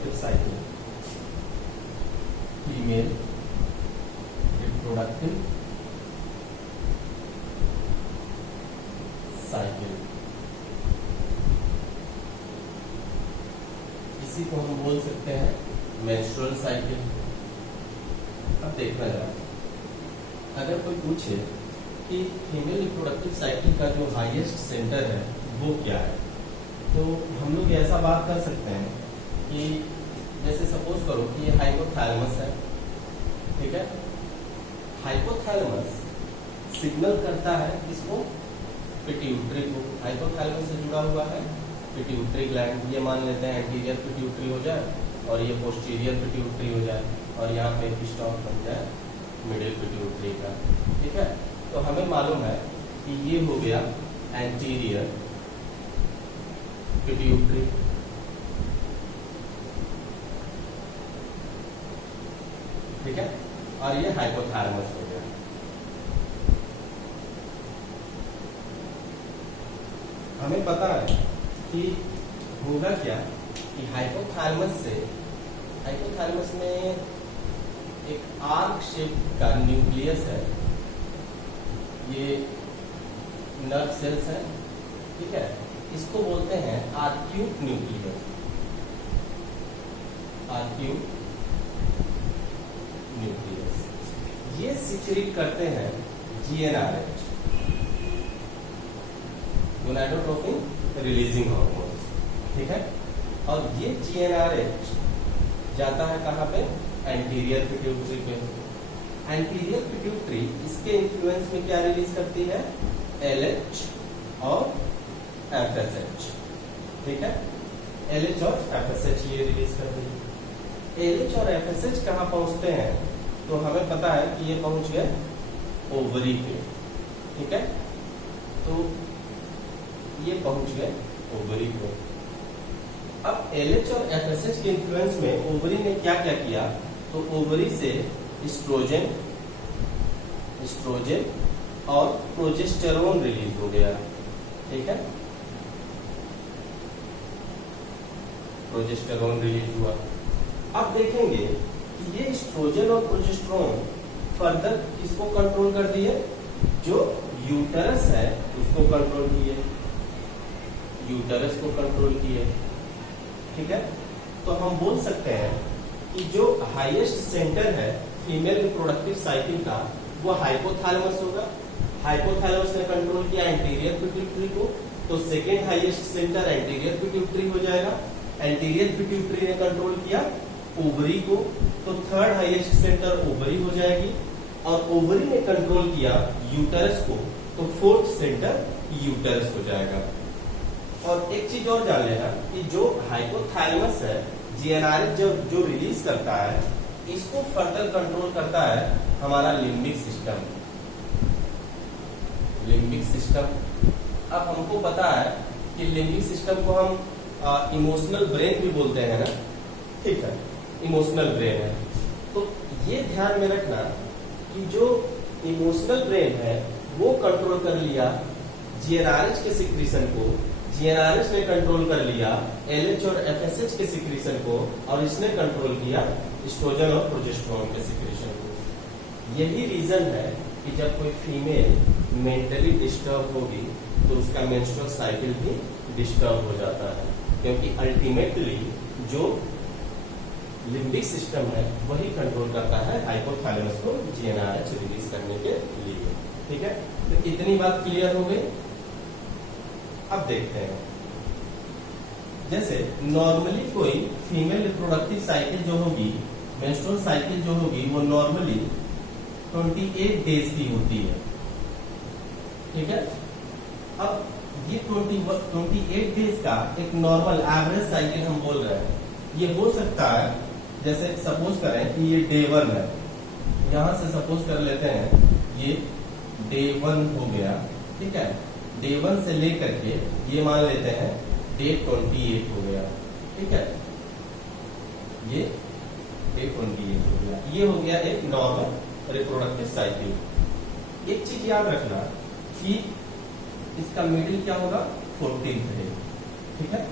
Reproductive cycle, female reproductive cycle, इसी को हम बोल सकते हैं मेंस्ट्रुअल साइकिल। अब देखना जरा, अगर कोई पूछे कि फीमेल रिप्रोडक्टिव साइकिल का जो हाईएस्ट सेंटर है वो क्या है, तो हम लोग ऐसा बात कर सकते हैं कि जैसे सपोज करो कि ये हाइपोथैलेमस है, ठीक है। हाइपोथैलेमस सिग्नल करता है किसको, पिट्यूटरी को। हाइपोथैलेमस से जुड़ा हुआ है पिट्यूटरी ग्लैंड, ये मान लेते हैं एंटीरियर पिट्यूटरी हो जाए और ये पोस्टीरियर पिट्यूटरी हो जाए और यहाँ पे एक स्टॉप बन जाए मिडिल पिट्यूटरी का, ठीक है। तो हमें मालूम है कि ये हो गया एंटीरियर पिट्यूटरी, ठीक है, और ये हाइपोथैलेमस हो गया। हमें पता है कि होगा क्या कि हाइपोथैलेमस में एक आर्क शेप का न्यूक्लियस है, ये नर्व सेल्स है, ठीक है। इसको बोलते हैं आर्क्यूट न्यूक्लियस, आर्क्यूट न्यूक्लियस। ये सिक्रीट करते हैं जीएनआरएच, गोनाडोट्रोपिन रिलीजिंग हार्मोन्स, ठीक है। और ये जीएनआरएच जाता है कहाँ पे, एंटीरियर पिट्यूटरी पे। एंटीरियर पिट्यूटरी इसके इन्फ्लुएंस में क्या रिलीज करती है, एलएच और एफएसएच, ठीक है। एलएच और एफएसएच ये रिलीज करती है। एलएच और एफएसएच कहाँ पहुंचते हैं, तो हमें पता है कि ये पहुंच गए ओवरी पे, ठीक है। तो ये पहुंच गए ओवरी पे। अब एलएच और एफएसएच के इन्फ्लुएंस में ओवरी ने क्या क्या किया, तो ओवरी से एस्ट्रोजन और प्रोजेस्टेरोन रिलीज हो गया, ठीक है। प्रोजेस्टेरोन रिलीज हुआ। अब देखेंगे कि ये एस्ट्रोजन और प्रोजेस्टेरोन फर्दर किसको कंट्रोल कर दिए, जो यूटरस है उसको कंट्रोल किए, यूटरस को कंट्रोल किए, ठीक है। तो हम बोल सकते हैं कि जो हाईएस्ट सेंटर है फीमेल रिप्रोडक्टिव साइकिल का वो हाइपोथैलेमस होगा। हाइपोथैलेमस ने कंट्रोल किया एंटीरियर पिट्यूटरी को, तो second highest centre anterior pituitary हो जाएगा। एंटीरियर पिट्यूटरी ने कंट्रोल किया ओवरी को, तो थर्ड हाईएस्ट सेंटर ओवरी हो जाएगी। और ओवरी ने कंट्रोल किया यूटरस को, तो फोर्थ सेंटर यूटरस हो जाएगा। और एक चीज और जान लेना कि जो हाइपोथैलेमस है जीएनआरएच जो रिलीज करता है, इसको फर्दर कंट्रोल करता है हमारा लिम्बिक सिस्टम। लिम्बिक सिस्टम, अब हमको पता है कि लिम्बिक सिस्टम को हम इमोशनल ब्रेन भी बोलते हैं ना, ठीक है, इमोशनल ब्रेन है। तो ये ध्यान में रखना कि जो इमोशनल ब्रेन है वो कंट्रोल कर लिया जीएनआरएच के सिक्रीशन को, जीएनआरएच ने कंट्रोल कर लिया एलएच और एफएसएच के सिक्रीशन को, और इसने कंट्रोल किया एस्ट्रोजन और प्रोजेस्टेरोन के सिक्रीशन को। यही रीजन है कि जब कोई फीमेल मेंटली डिस्टर्ब होगी तो उसका मेंस्ट्रुअल साइकिल भी डिस्टर्ब हो जाता है, क्योंकि अल्टीमेटली जो लिम्बिक सिस्टम है वही कंट्रोल करता है हाइपोथैलेमस को जीएनआरएच रिलीज करने के लिए, ठीक है। तो इतनी बात क्लियर हो गई। अब देखते हैं, जैसे नॉर्मली कोई फीमेल रिप्रोडक्टिव साइकिल जो होगी, मेंस्ट्रुअल साइकिल जो होगी, वो नॉर्मली 28 डेज की होती है, ठीक है। अब ये 28 डेज का एक नॉर्मल एवरेज साइकिल हम बोल रहे हैं। ये हो सकता है, जैसे सपोज करें कि ये डे 1 है, यहां से सपोज कर लेते हैं ये डे 1 हो गया, ठीक है। डे 1 से लेकर के ये मान लेते हैं डे 28 हो गया, ठीक है। ये डे 28 हो गया, ये हो गया एक नॉर्मल रिप्रोडक्टिव साइकिल। एक चीज याद रखना कि इसका मिडिल क्या होगा, 14th डे, ठीक है।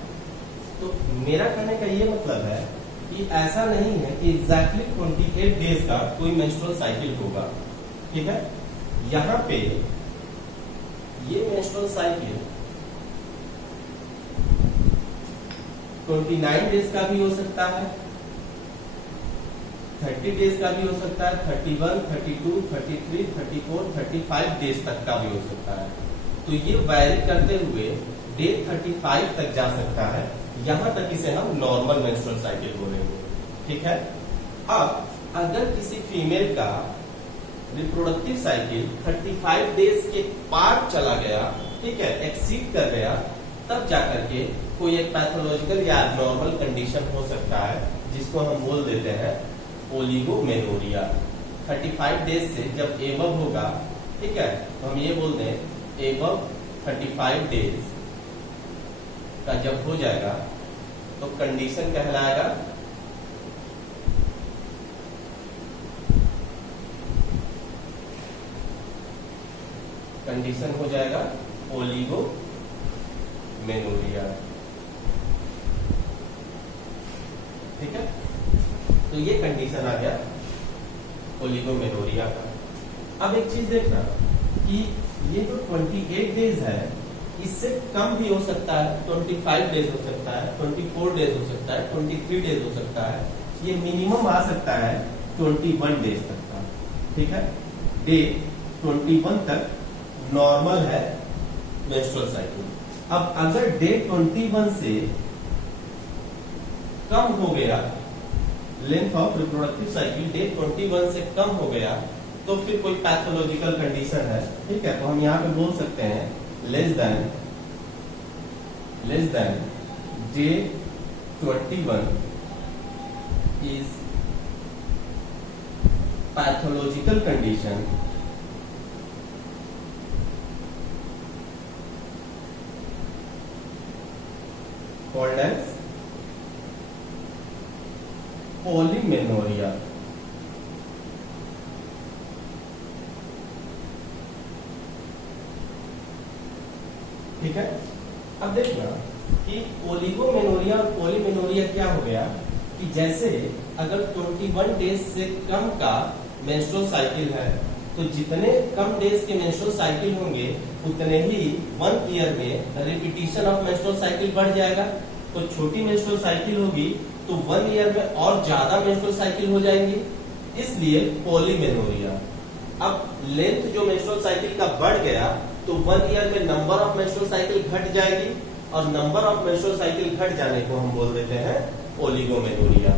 तो मेरा कहने का ये मतलब है कि ऐसा नहीं है कि एग्जैक्टली 28 डेज का कोई मेंस्ट्रुअल साइकिल होगा। ठीक है, यहां पे ये मेंस्ट्रुअल साइकिल 29 डेज का भी हो सकता है, 30 डेज का भी हो सकता है, 31, 32, 33, 34, 35 डेज तक का भी हो सकता है। तो ये वैरी करते हुए डे 35 तक जा सकता है, यहां तक इसे हम नॉर्मल मेंस्ट्रुअल साइकिल बोलेंगे। ठीक है, अब अगर किसी फीमेल का रिप्रोडक्टिव साइकिल 35 डेज के पार चला गया, ठीक है, एक्सीड कर गया, तब जाकर के कोई एक पैथोलॉजिकल या एब्नॉर्मल कंडीशन हो सकता है जिसको हम बोल देते हैं ओलिगोमेनोरिया। 35 डेज से जब एबव होगा, ठीक है, तो हम ये बोल दें एबव 35 डेज का जब हो जाएगा तो कंडीशन कहलाएगा कंडीशन हो जाएगा ओलिगोमेनोरिया। ठीक है, तो ये कंडीशन आ गया ओलिगोमेनोरिया का। अब एक चीज देखना कि ये जो 28 डेज है इससे कम भी हो सकता है, 25 डेज हो सकता है, 24 डेज हो सकता है, 23 डेज हो सकता है, ये मिनिमम आ सकता है 21 डेज तक का। ठीक है, डे 21 तक नॉर्मल है मेंस्ट्रुअल साइकिल। अब अगर डे 21 से कम हो गया, length of reproductive cycle day 21 से कम हो गया, तो फिर कोई पैथोलॉजिकल कंडीशन है। ठीक है, तो हम यहां पे बोल सकते हैं less than day 21 is pathological condition called as polymenorrhea। ठीक है, अब देखना कि ओलिगोमेनोरिया और पॉलीमेनोरिया क्या हो गया कि जैसे अगर 21 डेज से कम का मेंस्ट्रुअल साइकिल है, तो जितने कम डेज के मेंस्ट्रुअल साइकिल होंगे उतने ही 1 ईयर में रिपीटिशन ऑफ मेंस्ट्रुअल साइकिल बढ़ जाएगा। तो छोटी मेंस्ट्रुअल साइकिल होगी तो 1 ईयर में और ज्यादा मेंस्ट्रुअल साइकिल हो जाएंगी, इसलिए पॉलीमेनोरिया। अब लेंथ जो मेंस्ट्रुअल साइकिल का बढ़ गया तो 1 ईयर में नंबर ऑफ मेंस्ट्रुअल साइकिल घट जाएगी, और नंबर ऑफ मेंस्ट्रुअल साइकिल घट जाने को हम बोल देते हैं ओलिगोमेनोरिया।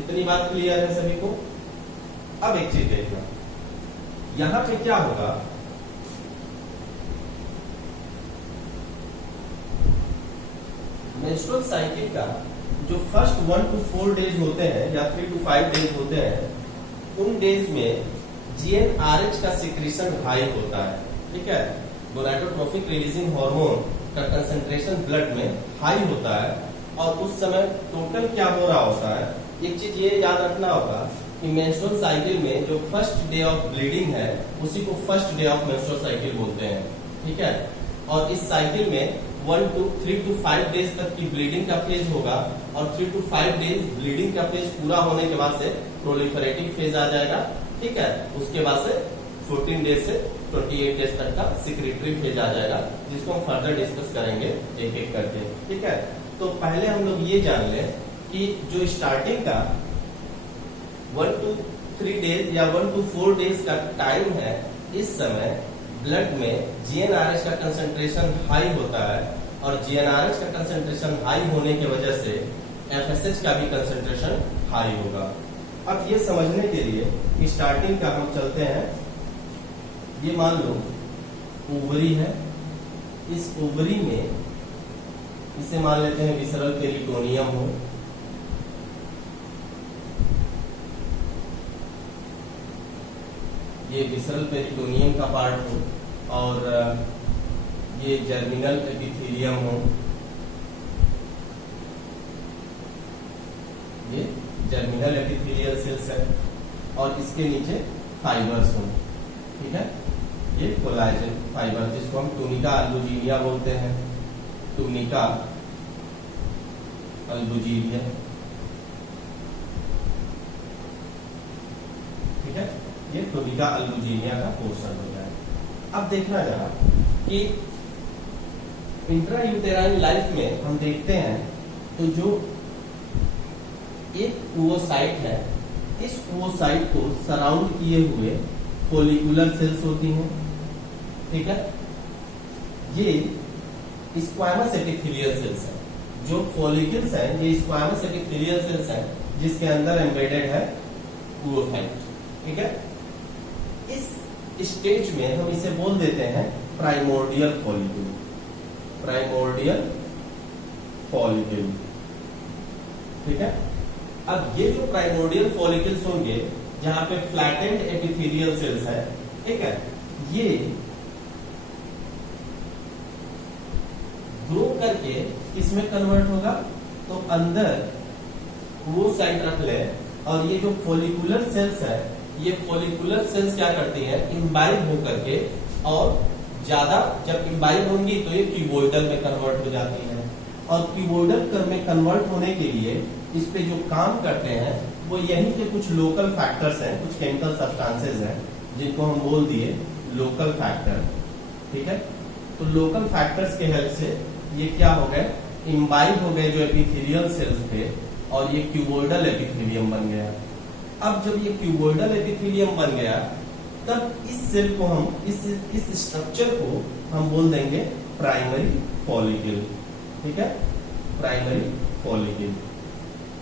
इतनी बात क्लियर है सभी को? अब एक चीज देखना, यहां पे क्या होगा, मेंस्ट्रुअल साइकिल का जो फर्स्ट 1 to 4 डेज होते हैं या 3 to 5 डेज होते हैं, उन डेज में GnRH का सिक्रीशन हाई होता है। ठीक है, गोनाडोट्रोपिक रिलीजिंग हार्मोन का कंसंट्रेशन ब्लड में हाई होता है, और उस समय टोटल क्या हो रहा होता है, एक चीज ये याद रखना होगा कि मेंस्ट्रुअल साइकिल में जो फर्स्ट डे ऑफ ब्लीडिंग है उसी को first day of menstrual cycle बोलते हैं। ठीक है, और इस साइकिल में 3 to 5 डेज तक की ब्लीडिंग का फेज होगा, और 3 to 5 डेज ब्लीडिंग का फेज पूरा होने के बाद से प्रोलिफरेटिव फेज आ जाएगा। ठीक है, उसके बाद से 14 डेज से 28 डेज तक का सिक्रेटरी फेज आ जाएगा, जिसको हम फर्दर डिस्कस करेंगे एक एक करके। ठीक है, तो पहले हम लोग ये जान लें कि जो स्टार्टिंग का 1 to 3 डेज या 1 to 4 डेज का टाइम है, इस समय ब्लड में GnRH का कंसंट्रेशन हाई होता है, और GnRH का कंसंट्रेशन हाई होने की वजह से FSH का भी कंसंट्रेशन हाई होगा। अब ये समझने के लिए कि स्टार्टिंग का हम चलते हैं, ये मान लो ओवरी है, इस ओवरी में इसे मान लेते हैं विसरल पेरिटोनियम हो, ये विसरल पेरिटोनियम का पार्ट हो, और ये जर्मिनल एपिथेलियम हो, ये जर्मिनल एपिथेलियल सेल्स है, और इसके नीचे फाइबर्स हो। ठीक है, ये कोलाजन फाइबर जिसको हम टूनिका अल्बुजिनिया बोलते हैं, टूनिका अल्बुजिनिया। ये टुनिका अल्बुजिनिया का पोर्शन हो जाए। अब देखना जरा कि इंट्रायूटेराइन लाइफ में हम देखते हैं तो जो एक oocyte है, इस oocyte को सराउंड किए हुए फॉलिकुलर सेल्स होती हैं, ठीक है। ये स्क्वैमस एपिथेलियल सेल्स है। जो फॉलिकल्स हैं ये स्क्वैमस एपिथेलियल सेल्स हैं जिसके अंदर एम्बेडेड है oocyte, ठीक है। इस स्टेज में हम इसे बोल देते हैं प्राइमोर्डियल फॉलिक्यूल, प्राइमोर्डियल फॉलिक्यूल, ठीक है। अब ये जो प्राइमोर्डियल फॉलिकल्स होंगे जहां पे फ्लैटेंड एपिथेलियल सेल्स है, ठीक है, ये ग्रो करके इसमें कन्वर्ट होगा। तो अंदर वो साइड रख ले और ये जो फॉलिकुलर सेल्स है, ये फॉलिकुलर सेल्स क्या करती हैं, इम्बाइब होकर के, और ज्यादा जब इम्बाइब होंगी तो ये क्यूबोइडल में कन्वर्ट हो जाती है। और क्यूबोइडल में कन्वर्ट होने के लिए इस पे जो काम करते हैं वो यहीं के कुछ लोकल फैक्टर्स हैं, कुछ केमिकल सब्सटेंसेस हैं जिनको हम बोल दिए लोकल फैक्टर, ठीक है। तो लोकल फैक्टर्स के हेल्प से ये क्या हो गए, इम्बाइब हो गए जो एपिथेलियल सेल्स थे, और ये क्यूबोइडल एपिथेलियम बन गया। अब जब ये क्यूबोइडल एपिथेलियम बन गया तब इस सेल को हम इस स्ट्रक्चर को हम बोल देंगे प्राइमरी फॉलिकल, ठीक है, प्राइमरी फॉलिकल।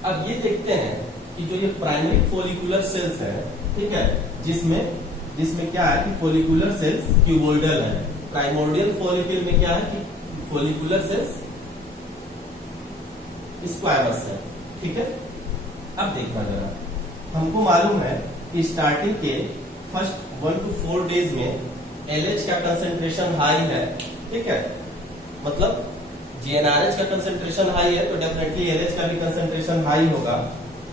अब ये देखते हैं कि जो ये प्राइमरी फॉलिकुलर सेल्स है, ठीक है, जिसमें क्या है कि फॉलिकुलर सेल्स क्यूबोइडल है। प्राइमोर्डियल फॉलिकल में क्या है कि फॉलिकुलर सेल्स स्क्वैमस है, ठीक है। अब देखना जरा, हमको मालूम है कि स्टार्टिंग के फर्स्ट 1 to 4 डेज में LH का कंसेंट्रेशन हाई है, ठीक है, मतलब GnRH का कंसेंट्रेशन हाई है तो डेफिनेटली LH का भी कंसेंट्रेशन हाई होगा।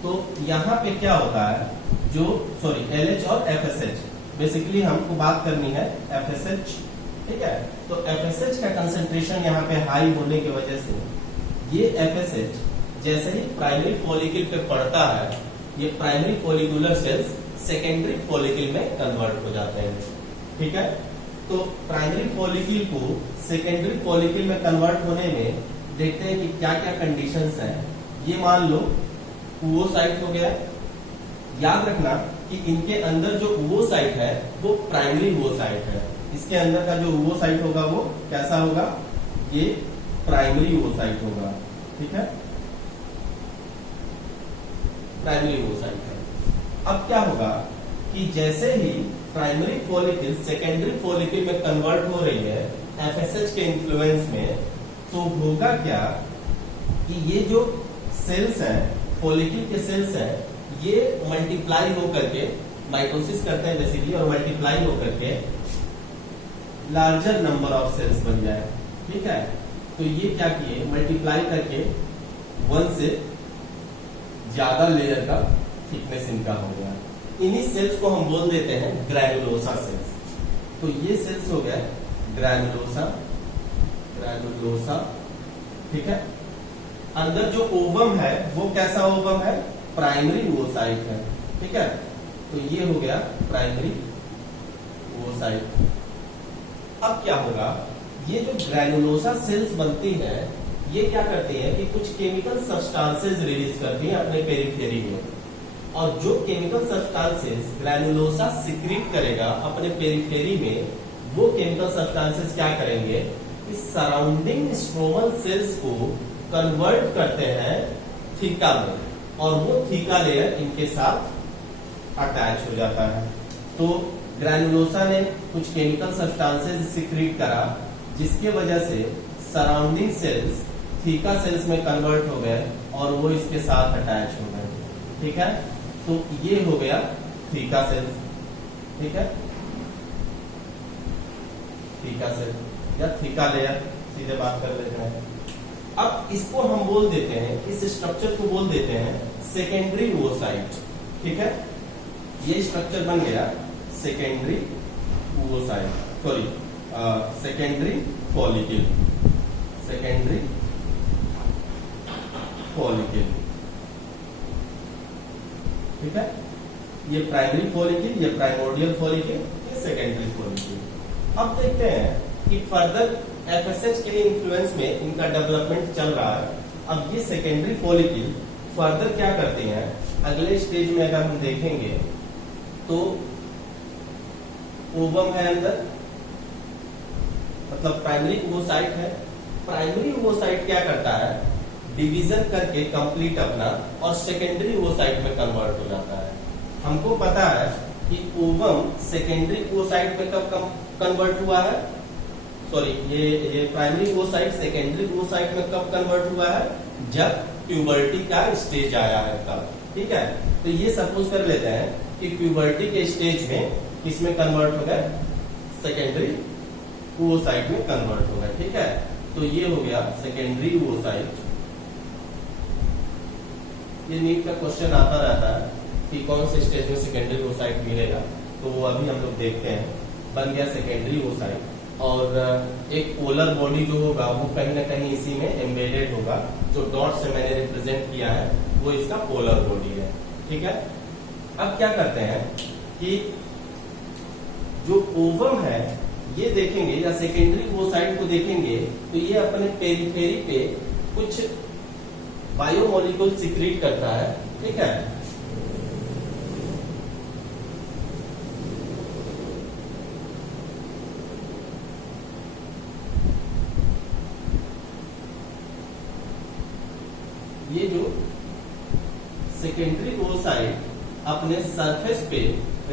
तो यहाँ पे क्या होता है, जो LH और FSH, बेसिकली हमको बात करनी है FSH, ठीक है। तो FSH का कंसेंट्रेशन यहाँ पे हाई होने की वजह से ये FSH जैसे ही प्राइमरी फॉलिकल पे पड़ता है, ये primary follicular cells secondary follicle में कन्वर्ट हो जाते हैं, ठीक है। तो प्राइमरी फॉलिकल को सेकेंडरी फॉलिकल में कन्वर्ट होने में देखते हैं कि क्या क्या कंडीशंस हैं। ये मान लो oocyte हो गया, याद रखना कि इनके अंदर जो oocyte है वो प्राइमरी oocyte है। इसके अंदर का जो oocyte होगा वो कैसा होगा, ये प्राइमरी oocyte होगा, ठीक है, प्राइमरी oocyte है। अब क्या होगा कि जैसे ही प्राइमरी फॉलिकल सेकेंडरी फॉलिकल में कन्वर्ट हो रही है FSH के इन्फ्लुएंस में, तो होगा क्या कि ये जो सेल्स हैं, फॉलिकल के सेल्स हैं, ये मल्टीप्लाई होकर के माइटोसिस करते हैं बेसिकली, और मल्टीप्लाई होकर के लार्जर नंबर ऑफ सेल्स बन जाए, ठीक है। तो ये क्या किए, मल्टीप्लाई करके 1 से ज्यादा लेयर का थिकनेस इनका हो गया। इन्हीं सेल्स को हम बोल देते हैं ग्रैनुलोसा सेल्स। तो ये सेल्स हो गया ग्रैनुलोसा, ठीक है। अंदर जो ओवम है वो कैसा ओवम है, प्राइमरी oocyte है, ठीक है। तो ये हो गया प्राइमरी oocyte। अब क्या होगा, ये जो ग्रैनुलोसा सेल्स बनती है ये क्या करती है कि कुछ केमिकल सब्सटेंसेस रिलीज करती है अपने पेरिफेरी में, और जो केमिकल सब्सटेंसेस ग्रैनुलोसा सिक्रीट करेगा अपने पेरिफेरी में, वो केमिकल सब्सटेंसेस क्या करेंगे, इस सराउंडिंग स्ट्रोमल सेल्स को कन्वर्ट करते हैं थीका में, और वो थीका लेयर इनके साथ अटैच हो जाता है। तो ग्रैनुलोसा ने कुछ केमिकल सब्सटेंसेस सिक्रीट करा जिसके वजह से सराउंडिंग सेल्स थीका सेल्स में कन्वर्ट हो गए और वो इसके साथ अटैच हो गए, ठीक है। तो ये हो गया थीका सेल्स, ठीक है, थीका सेल या थीका लेयर, सीधे बात कर लेते हैं। अब इसको हम बोल देते हैं, इस स्ट्रक्चर को बोल देते हैं सेकेंडरी oocyte, ठीक है। ये स्ट्रक्चर बन गया secondary oocyte, secondary follicle, secondary follicle, ठीक है। ये प्राइमरी फॉलिकल, ये प्राइमोर्डियल फॉलिकल, ये सेकेंडरी फॉलिकल। अब देखते हैं कि फर्दर एफएसएच के इन्फ्लुएंस में इनका डेवलपमेंट चल रहा है। अब ये सेकेंडरी फॉलिकल फर्दर क्या करते हैं, अगले स्टेज में अगर हम देखेंगे तो ओवम है अंदर, मतलब प्राइमरी ओवोसाइट है। प्राइमरी ओवोसाइट क्या करता है, डिवीजन करके कंप्लीट अपना और सेकेंडरी ओवोसाइट में कन्वर्ट हो जाता है। हमको पता है कि ओवम सेकेंडरी ओवोसाइट में कब कन्वर्ट हुआ है, सॉरी ये प्राइमरी ओवोसाइट सेकेंडरी ओवोसाइट में कब कन्वर्ट हुआ है, जब प्यूबर्टी का स्टेज आया है तब। ठीक है, तो ये सपोज कर लेते हैं कि प्यूबर्टी के स्टेज में किसमें कन्वर्ट हो गए, सेकेंडरी ओवोसाइट में कन्वर्ट हो गए। ठीक है, तो ये हो गया सेकेंडरी ओवोसाइट। ये नीट का क्वेश्चन आता रहता है कि कौन से स्टेज में सेकेंडरी ओवोसाइट मिलेगा, तो वो अभी हम लोग देखते हैं। बन गया सेकेंडरी ओवोसाइट, और एक पोलर बॉडी जो होगा वो कहीं ना कहीं इसी में एम्बेडेड होगा। जो डॉट से मैंने रिप्रेजेंट किया है वो इसका पोलर बॉडी है। ठीक है, अब क्या करते हैं कि जो ओवम है ये देखेंगे या सेकेंडरी ओवोसाइट को देखेंगे तो ये अपने पेरिफेरी पे कुछ बायोमोलिक्यूल सिक्रीट करता है। ठीक है, ये जो सेकेंडरी ओवोसाइट अपने सरफेस पे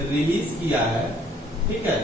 रिलीज किया है, ठीक है,